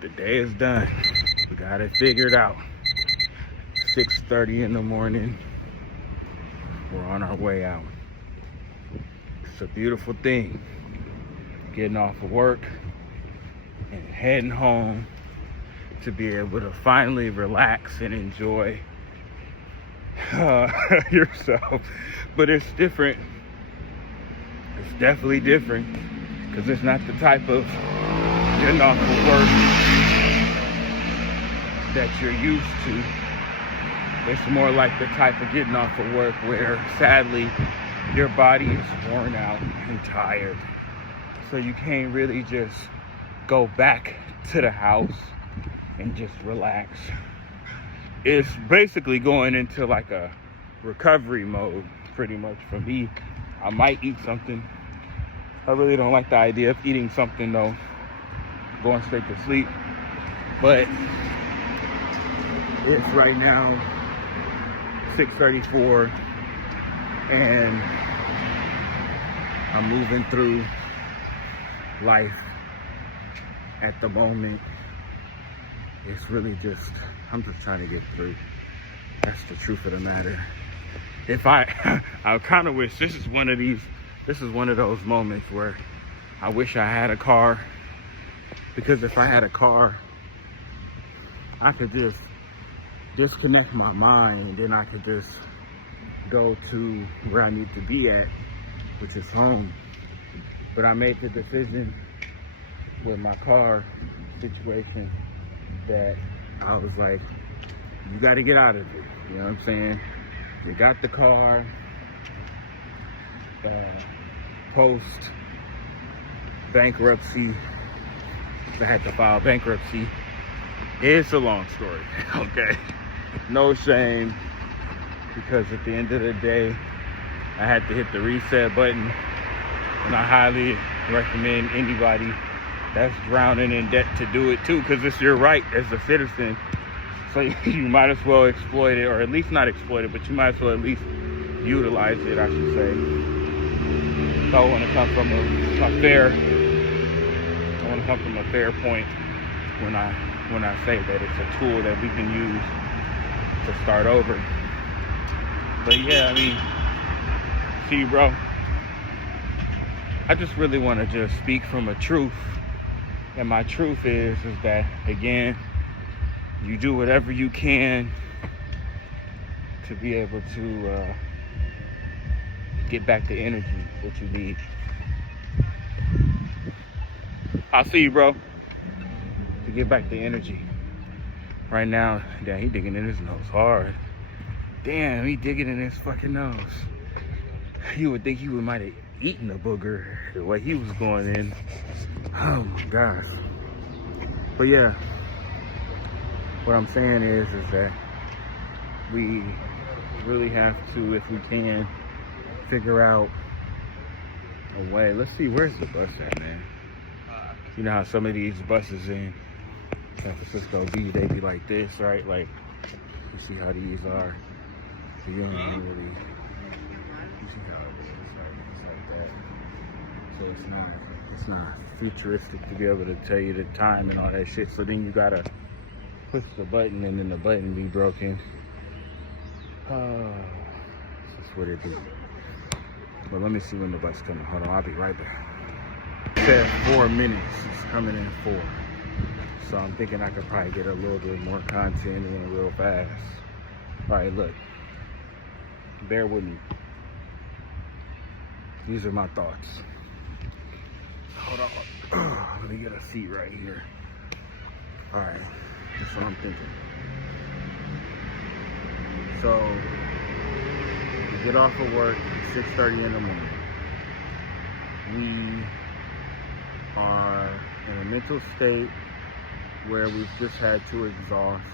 The day is done. We got it figured out. 6:30 in the morning. We're on our way out. It's a beautiful thing. Getting off of work and heading home to be able to finally relax and enjoy yourself. But it's different. It's definitely different because it's not the type of getting off of work that you're used to. It's more like the type of getting off of work where sadly your body is worn out and tired. So you can't really just go back to the house and just relax. It's basically going into like a recovery mode pretty much for me. I might eat something. I really don't like the idea of eating something though, going straight to sleep. But it's right now 6:34 and I'm moving through life at the moment. It's really just, I'm just trying to get through. That's the truth of the matter. If I kind of wish this is one of those moments where I wish I had a car, because if I had a car, I could just disconnect my mind and then I could just go to where I need to be at, which is home. But I made the decision with my car situation that I was like, you got to get out of it. You know what I'm saying? You got the car, post bankruptcy, I had to file bankruptcy. It's a long story, okay? No shame, because at the end of the day, I had to hit the reset button, and I highly recommend anybody that's drowning in debt to do it too, because it's your right as a citizen. So you might as well exploit it, or at least not exploit it, but you might as well at least utilize it, I should say. So I want to come from a fair point when I say that it's a tool that we can use to start over. But yeah, I mean, see, bro, I just really want to just speak from a truth. And my truth is that, again, you do whatever you can to be able to get back the energy that you need. I'll see you, bro. To get back the energy. Right now, damn, he digging in his nose hard. Damn, he digging in his fucking nose. You would think he might have eaten a booger the way he was going in. Oh my gosh. But yeah, what I'm saying is that we really have to, if we can, figure out a way. Let's see, where's the bus at, man? You know how some of these buses in San Francisco they be like this, right? Like, you see how these are. So you don't really, you see how it is, right? It's like that. So it's not futuristic to be able to tell you the time and all that shit. So then you gotta push the button and then the button be broken. That's what it do. But let me see when the bus coming. Hold on, I'll be right back. It said 4 minutes. It's coming in 4. So I'm thinking I could probably get a little bit more content in real fast. All right, look. Bear with me. These are my thoughts. Hold on. Let me get a seat right here. All right. That's what I'm thinking. So, we get off of work at 6:30 in the morning. We are in a mental state where we've just had to exhaust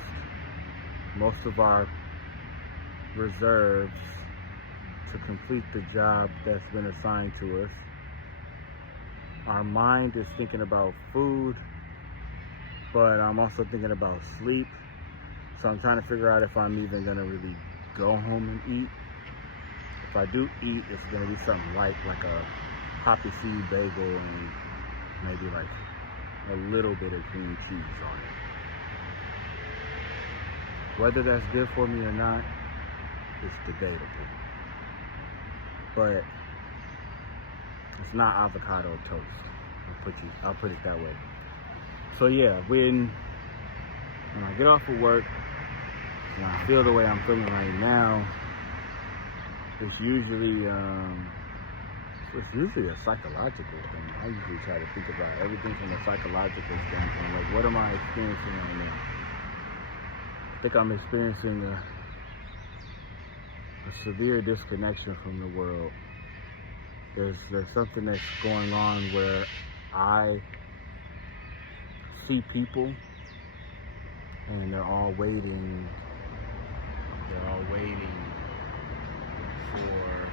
most of our reserves to complete the job that's been assigned to us. Our mind is thinking about food, but I'm also thinking about sleep. So I'm trying to figure out if I'm even gonna really go home and eat. If I do eat, it's gonna be something like a poppy seed bagel and maybe like a little bit of cream cheese on it. Whether that's good for me or not, it's debatable. But it's not avocado toast. I'll put it that way. So yeah, when I get off of work and I feel the way I'm feeling right now, it's usually a psychological thing. I usually try to think about everything from a psychological standpoint. Like, what am I experiencing right now? I think I'm experiencing a severe disconnection from the world. There's something that's going on where I see people and they're all waiting for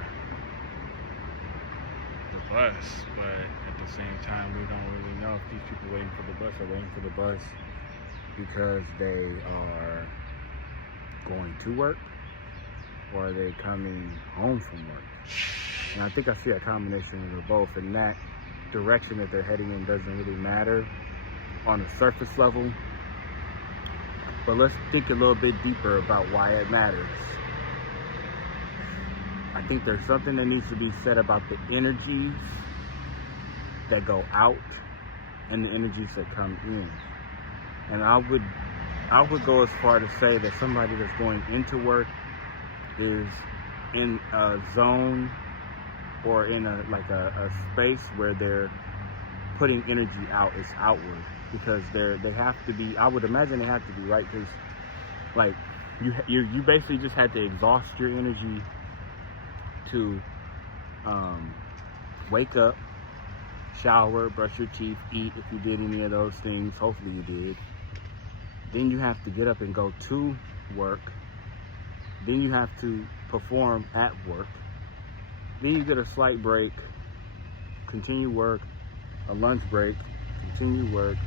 the bus, but at the same time we don't really know if these people waiting for the bus are waiting for the bus because they are going to work, or are they coming home from work? And I think I see a combination of the both, and that direction that they're heading in doesn't really matter on a surface level. But let's think a little bit deeper about why it matters. I think there's something that needs to be said about the energies that go out and the energies that come in. And I would go as far to say that somebody that's going into work is in a zone or in a space where they're putting energy out. It's outward, because they have to be, I would imagine they have to be, right? Because like you basically just had to exhaust your energy to wake up, shower, brush your teeth, eat if you did any of those things. Hopefully you did. Then you have to get up and go to work. Then you have to perform at work. Then you get a slight break, continue work, a lunch break, continue work,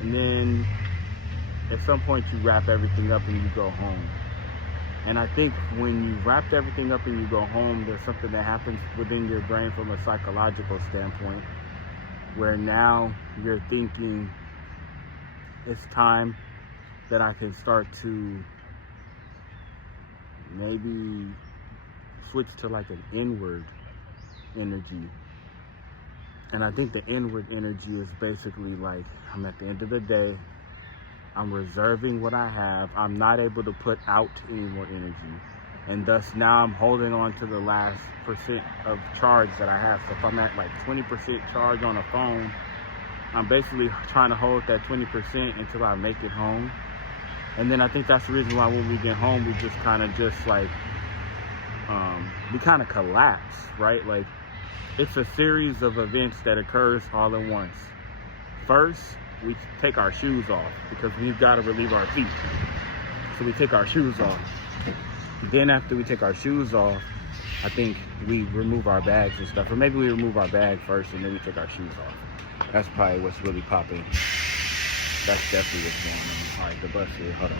and then at some point you wrap everything up and you go home. And I think when you wrap everything up and you go home, there's something that happens within your brain from a psychological standpoint, where now you're thinking, it's time that I can start to maybe switch to like an inward energy. And I think the inward energy is basically like, I'm at the end of the day, I'm reserving what I have. I'm not able to put out any more energy. And thus now I'm holding on to the last % of charge that I have. So if I'm at like 20% charge on a phone, I'm basically trying to hold that 20% until I make it home. And then I think that's the reason why when we get home, we just kind of we kind of collapse, right? Like, it's a series of events that occurs all at once. First, we take our shoes off because we've got to relieve our feet. So we take our shoes off. Then after we take our shoes off, I think we remove our bags and stuff. Or maybe we remove our bag first and then we take our shoes off. That's probably what's really popping. That's definitely what's going on. All right, the bus here, hold on.